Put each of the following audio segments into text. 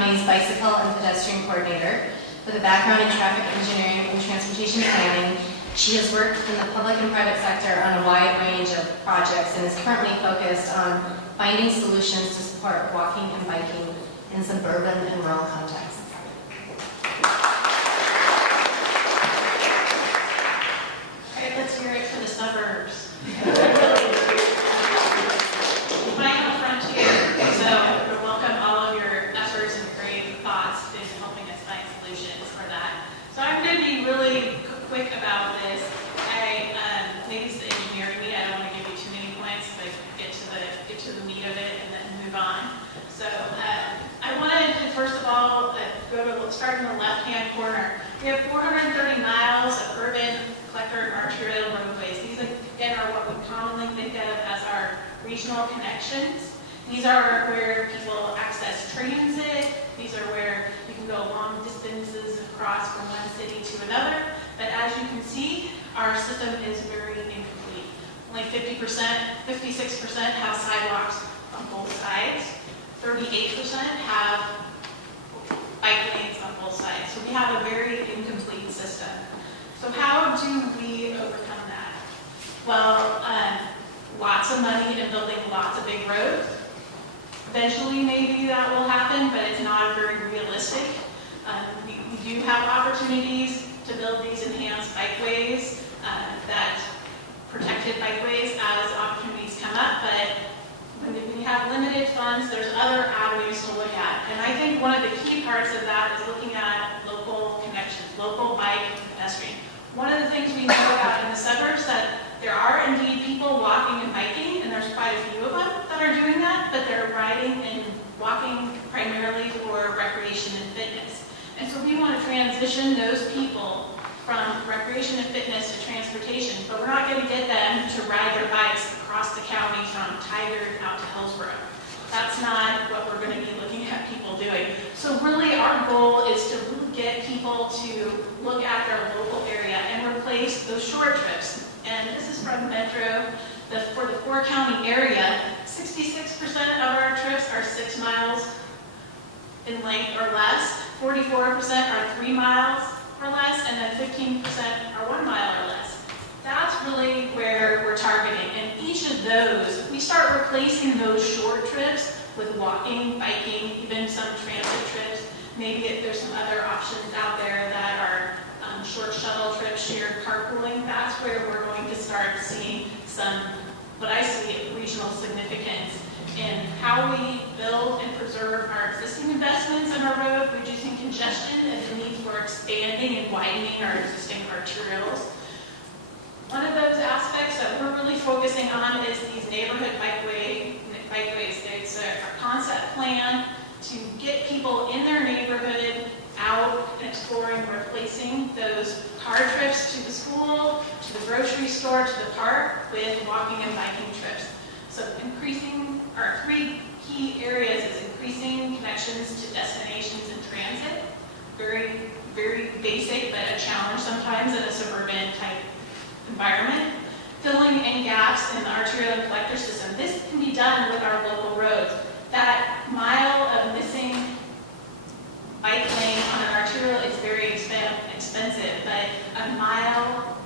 County's bicycle and pedestrian coordinator with a background in traffic engineering and transportation planning. She has worked in the public and private sector on a wide range of projects and is currently focused on finding solutions to support walking and biking in suburban and rural contexts. All right, let's hear it for the suburbs. Mine on frontier, so we welcome all of your efforts and creative thoughts in helping us find solutions for that. So I'm going to be really quick about this. Maybe it's the engineering me. I don't want to give you too many points, but get to the meat of it and then move on. So I wanted to first of all start in the left-hand corner. We have 430 miles of urban collector and arterial roadways. These again are what we commonly think of as our regional connections. These are where people access transit. These are where you can go long distances across from one city to another. But as you can see, our system is very incomplete. Only 56% have sidewalks on both sides. 38% have bike lanes on both sides. So we have a very incomplete system. So how do we overcome that? Well, lots of money in building lots of big roads. Eventually, maybe that will happen, but it's not very realistic. We do have opportunities to build these enhanced bikeways, that protected bikeways as opportunities come up, but when we have limited funds, there's other avenues to look at. And I think one of the key parts of that is looking at local connections, local bike and pedestrian. One of the things we know about in the suburbs that there are indeed people walking and biking, and there's quite a few of them that are doing that, but they're riding and walking primarily for recreation and fitness. And so we want to transition those people from recreation and fitness to transportation, but we're not going to get them to ride their bikes across the county from Tigard out to Hillsborough. That's not what we're going to be looking at people doing. So really our goal is to really get people to look at their local area and replace those short trips. And this is from Metro. For the 4-county area, 66% of our trips are 6 miles in length or less, 44% are 3 miles or less, and then 15% are 1 mile or less. That's really where we're targeting. And each of those, we start replacing those short trips with walking, biking, even some transit trips. Maybe there's some other options out there that are short shuttle trips, shared carpooling. That's where we're going to start seeing some, what I see, regional significance in how we build and preserve our existing investments in our road, reducing congestion and the need for expanding and widening our existing arterials. One of those aspects that we're really focusing on is these neighborhood bikeways. It's a concept plan to get people in their neighborhood out and exploring, replacing those car trips to the school, to the grocery store, to the park with walking and biking trips. So increasing our 3 key areas is increasing connections to destinations and transit. Very, very basic, but a challenge sometimes in a suburban type environment. Filling in gaps in the arterial and collector system. This can be done with our local roads. That mile of missing bike lane on an arterial is very expensive, but a mile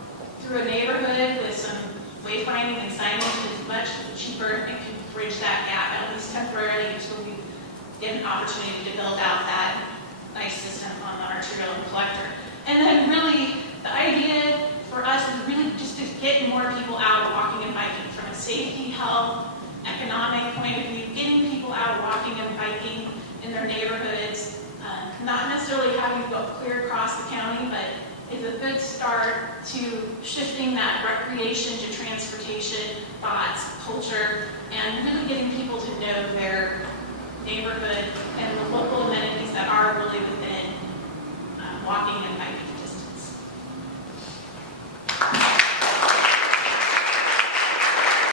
through a neighborhood with some wayfinding and signage is much cheaper and can bridge that gap, at least temporarily, until we get an opportunity to build out that nice system on the arterial and collector. And then really, the idea for us is really just to get more people out walking and biking from a safety, health, economic point of view, getting people out walking and biking in their neighborhoods, not necessarily having to go clear across the county, but it's a good start to shifting that recreation to transportation thoughts, culture, and really getting people to know their neighborhood and the local amenities that are really within walking and